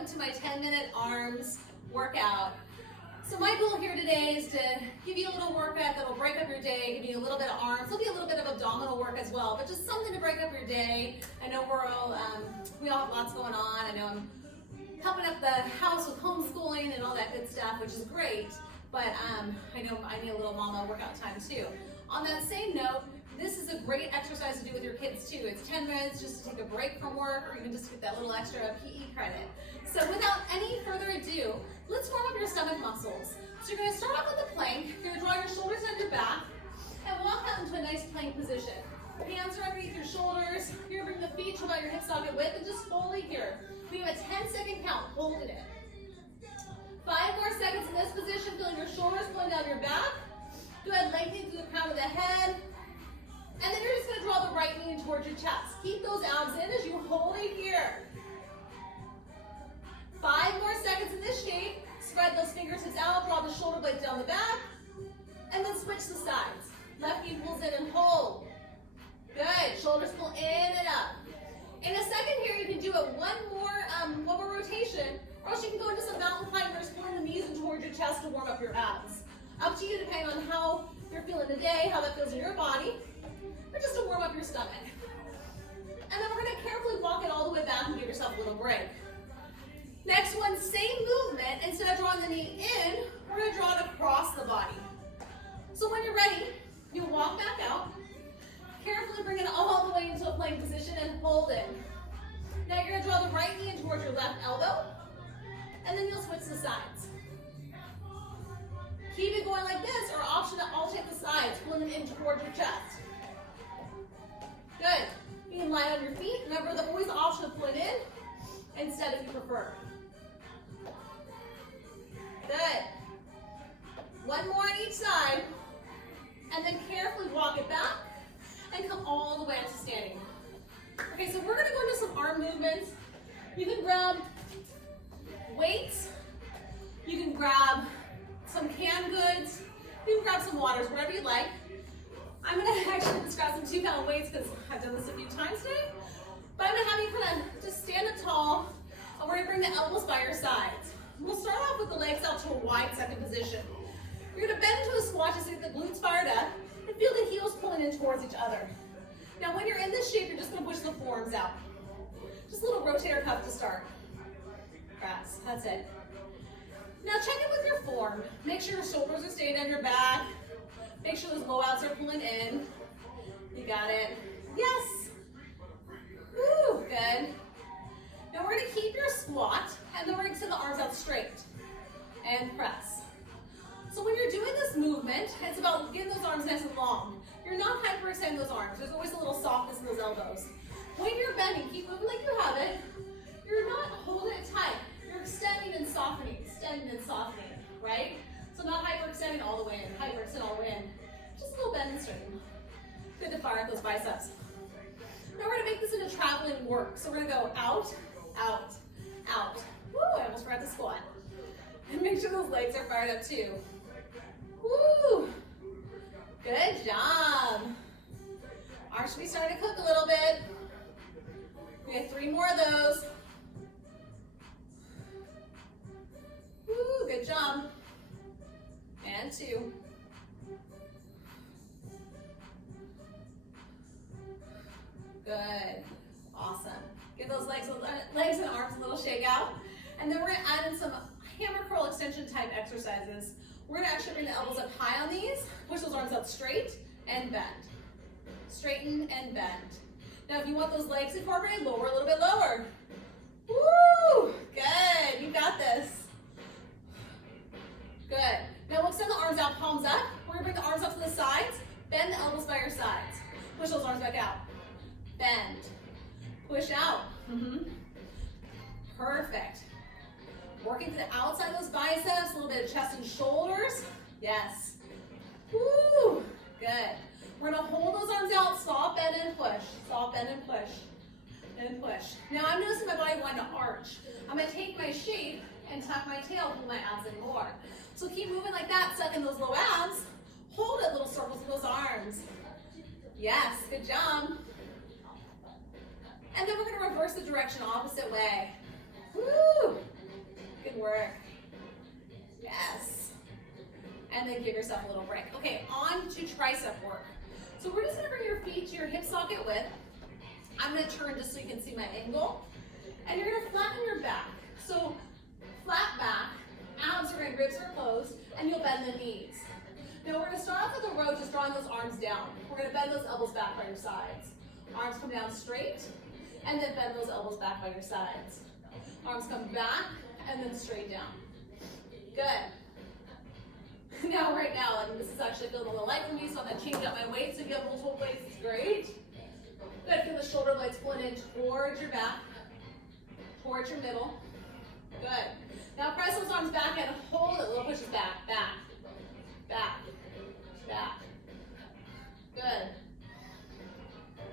welcome to my 10-minute arms workout. So my goal here today is to give you a little workout that'll break up your day, give you a little bit of arms, there'll be a little bit of abdominal work as well, but just something to break up your day. I know we all have lots going on. I know I'm helping up the house with homeschooling and all that good stuff, which is great, but I know I need a little mama workout time too. On that same note, this is a great exercise to do with your kids too. It's 10 minutes just to take a break from work or even just to get that little extra PE credit. So without any further ado, let's warm up your stomach muscles. So you're going to start off with a plank. You're going to draw your shoulders on your back and walk out into a nice plank position. Hands are underneath your shoulders. You're going to bring the feet to about your hip socket width and just fully here. We have a 10-second count. Hold it. 5 more seconds in this position, feeling your shoulders pulling down your back. Go ahead, lengthening through the crown of the head. And then you're just going to draw the right knee in towards your chest. Keep those abs in as you hold it here. 5 more seconds in this shape. Spread those fingertips out, draw the shoulder blades down the back, and then switch the sides. Left knee pulls in and hold. Good, shoulders pull in and up. In a second here, you can do it one more rotation, or else you can go into some mountain climbers, pulling the knees in towards your chest to warm up your abs. Up to you, depending on how you're feeling today, how that feels in your body. But just to warm up your stomach. And then we're going to carefully walk it all the way back and give yourself a little break. Next one, same movement. Instead of drawing the knee in, we're going to draw it across the body. So when you're ready, you walk back out. Carefully bring it all the way into a plank position and hold it. Now you're going to draw the right knee in towards your left elbow. And then you'll switch the sides. Keep it going like this, or option to alternate the sides, pulling them in towards your chest. Good. You can lie on your feet. Remember, there's always the option of pulling in instead if you prefer. Good. One more on each side. And then carefully walk it back and come all the way up to standing. Okay, so we're going to go into some arm movements. You can grab weights. You can grab some canned goods. You can grab some waters, whatever you like. I'm going to actually just grab some 2-pound weights because I've done this a few times today. But I'm going to have you kind of just stand up tall, and we're going to bring the elbows by your sides. We'll start off with the legs out to a wide second position. You're going to bend into a squat just to get the glutes fired up and feel the heels pulling in towards each other. Now when you're in this shape, you're just going to push the forearms out. Just a little rotator cuff to start. Press. That's it. Now check in with your form. Make sure your shoulders are staying on your back. Make sure those blowouts are pulling in. You got it. Yes. Woo, good. Now we're going to keep your squat, and then we're going to send the arms out straight. And press. So when you're doing this movement, it's about getting those arms nice and long. You're not hyperextending those arms. There's always a little softness in those elbows. When you're bending, keep moving like you have it. You're not holding it tight. You're extending and softening, right? So not hyperextending all the way in, hyperextend all the way in. Just a little bend and straighten. Good to fire up those biceps. Now we're going to make this into traveling work. So we're going to go out, out, out. Woo, I almost forgot to squat. And make sure those legs are fired up too. Woo! Good job. Arms should be starting to cook a little bit. We have 3 more of those. Woo, good job. And 2. Good. Awesome. Give those legs and arms a little shake out. And then we're going to add in some hammer curl extension type exercises. We're going to actually bring the elbows up high on these. Push those arms out straight and bend. Straighten and bend. Now if you want those legs incorporated, lower a little bit lower. Woo! Good. You got this. Good. Now we'll extend the arms out, palms up. We're going to bring the arms up to the sides. Bend the elbows by your sides. Push those arms back out. Bend. Push out. Perfect. Working to the outside of those biceps, a little bit of chest and shoulders. Yes. Woo! Good. We're going to hold those arms out, soft bend and push. Soft bend and push. And push. Now I'm noticing my body wanting to arch. I'm going to take my shape and tuck my tail, pull my abs in more. So keep moving like that, suck in those low abs. Hold it, little circles with those arms. Yes, good job. And then we're going to reverse the direction opposite way. Woo! Good work. Yes. And then give yourself a little break. Okay, on to tricep work. So we're just gonna bring your feet to your hip socket width. I'm gonna turn just so you can see my angle. And you're gonna flatten your back. So flat back, abs are going, ribs are closed, and you'll bend the knees. Now we're gonna start off with a row, just drawing those arms down. We're gonna bend those elbows back by your sides. Arms come down straight, and then bend those elbows back by your sides. Arms come back, and then straight down. Good. Now, right now, this is actually feeling a little light for me, so I'm gonna change up my weight. So if you have multiple weights, it's great. Good, feel the shoulder blades pulling in towards your back, towards your middle. Good. Now press those arms back and hold it. Little pushes back, back, back, back. Good.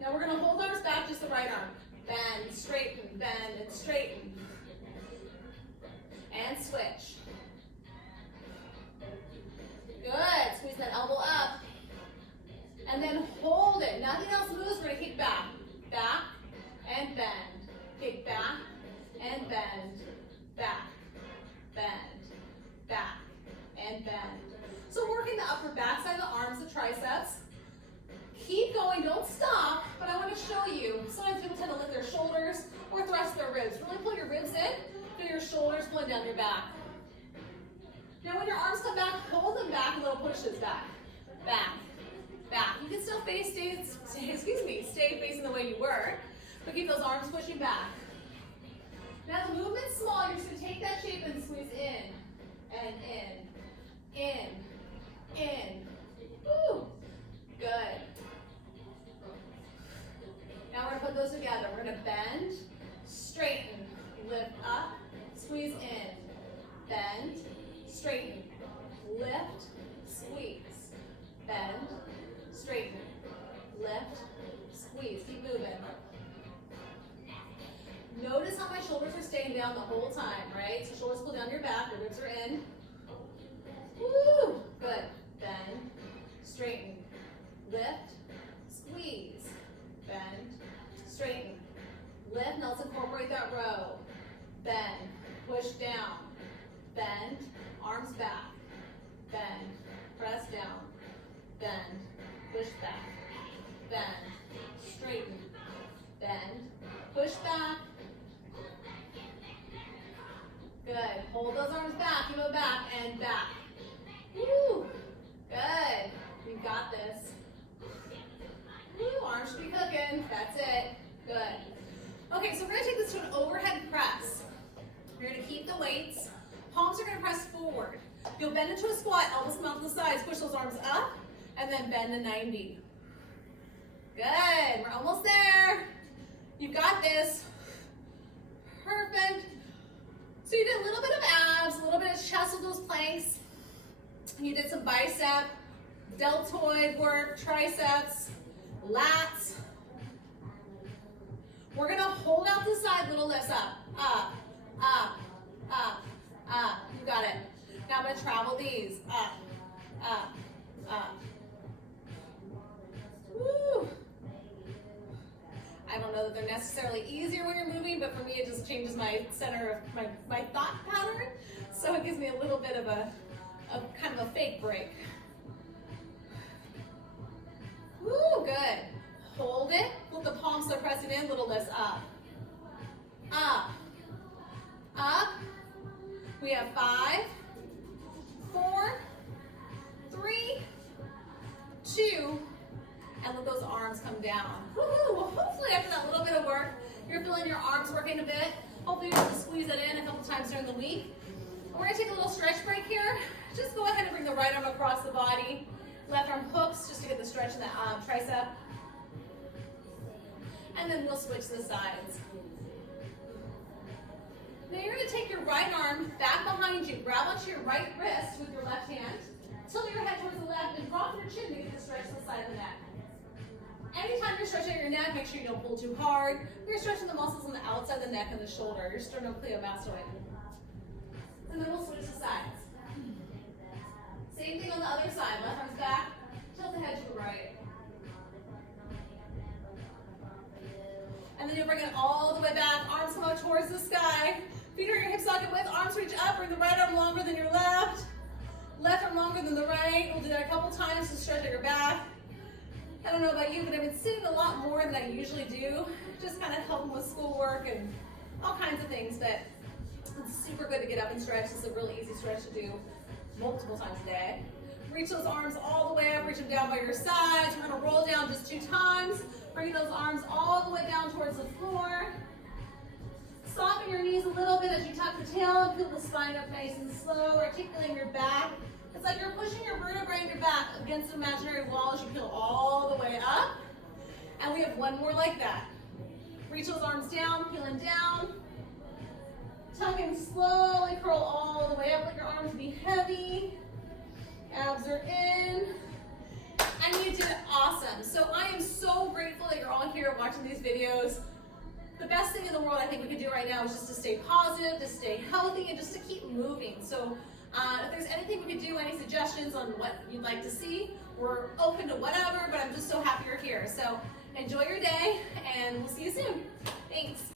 Now we're gonna hold arms back, just the right arm. Bend, straighten, bend, and straighten. And switch. Good. Squeeze that elbow up. And then hold it. Nothing else moves. We're gonna kick back. Back and bend. Kick back and bend. Back, bend, back, and bend. So working the upper back side of the arms, the triceps. Keep going, don't stop, but I want to show you. Sometimes people tend to lift their shoulders or thrust their ribs. Really pull your ribs in, feel your shoulders pulling down your back. Now when your arms come back, hold them back, little pushes back, back, back. You can still stay facing the way you were, but keep those arms pushing back. Now the movement's small, you're just gonna take that shape and squeeze in, and in. Woo, good. Now we're gonna put those together. We're gonna bend, straighten, lift up, squeeze in, bend, straighten, lift, squeeze, bend, straighten, lift, squeeze. Keep moving. Notice how my shoulders are staying down the whole time, right? So shoulders pull down your back, the ribs are in. Woo! Good. Bend, straighten, lift, squeeze, bend, straighten, lift. Now let's incorporate that row. Bend, push down, bend, arms back, bend, press down, bend, push back, bend, straighten, bend, push back. Good. Hold those arms back, give it back, and back. Woo! Good. You got this. Woo! Arms should be cooking. That's it. Good. Okay, so we're going to take this to an overhead press. You're going to keep the weights. Palms are going to press forward. You'll bend into a squat, elbows come out to the sides, push those arms up, and then bend to 90. Good. We're almost there. You got this. Perfect. So you did a little bit of abs, a little bit of chest with those planks. You did some bicep, deltoid work, triceps, lats. We're gonna hold out the side, little lifts up, up, up, up, up. You got it. Now I'm gonna travel these, up, up, up. Woo. I don't know that they're necessarily easier when you're moving, but for me it just changes my center of my thought pattern. So it gives me a little bit of a kind of a fake break. Woo, good. Hold it, with the palms start pressing in, little lifts up. Up, up. We have 5, 4, 3, 2, and let those arms come down. Woohoo! Well, hopefully after that little bit of work, you're feeling your arms working a bit. Hopefully you're able to squeeze it in a couple times during the week. We're gonna take a little stretch break here. Just go ahead and bring the right arm across the body. Left arm hooks just to get the stretch in the tricep. And then we'll switch the sides. Now you're gonna take your right arm back behind you. Grab onto your right wrist with your left hand. Tilt your head towards the left and drop your chin to get the stretch to the side of the neck. Anytime you're stretching your neck, make sure you don't pull too hard. You're stretching the muscles on the outside of the neck and the shoulder, your sternocleidomastoid. And then we'll switch the sides. Same thing on the other side. Left arm's back, tilt the head to the right. And then you'll bring it all the way back. Arms come out towards the sky. Feet are your hip socket. second width, arms reach up, bring the right arm longer than your left. Left arm longer than the right. We'll do that a couple times to stretch out your back. I don't know about you, but I've been sitting a lot more than I usually do. Just kind of helping with schoolwork and all kinds of things, but it's super good to get up and stretch. It's a really easy stretch to do multiple times a day. Reach those arms all the way up, reach them down by your sides. We're gonna roll down just 2 times. Bring those arms all the way down towards the floor. Soften your knees a little bit as you tuck the tail and feel the spine up nice and slow, articulating your back. It's like you're pushing your vertebrae in your back against an imaginary wall as you peel all the way up. And we have one more like that. Reach those arms down, peeling down. Tuck and slowly curl all the way up. Let your arms be heavy. Abs are in. And you did awesome. So I am so grateful that you're all here watching these videos. The best thing in the world I think we can do right now is just to stay positive, to stay healthy, and just to keep moving. So if there's anything we could do, any suggestions on what you'd like to see, we're open to whatever, but I'm just so happy you're here. So enjoy your day, and we'll see you soon. Thanks.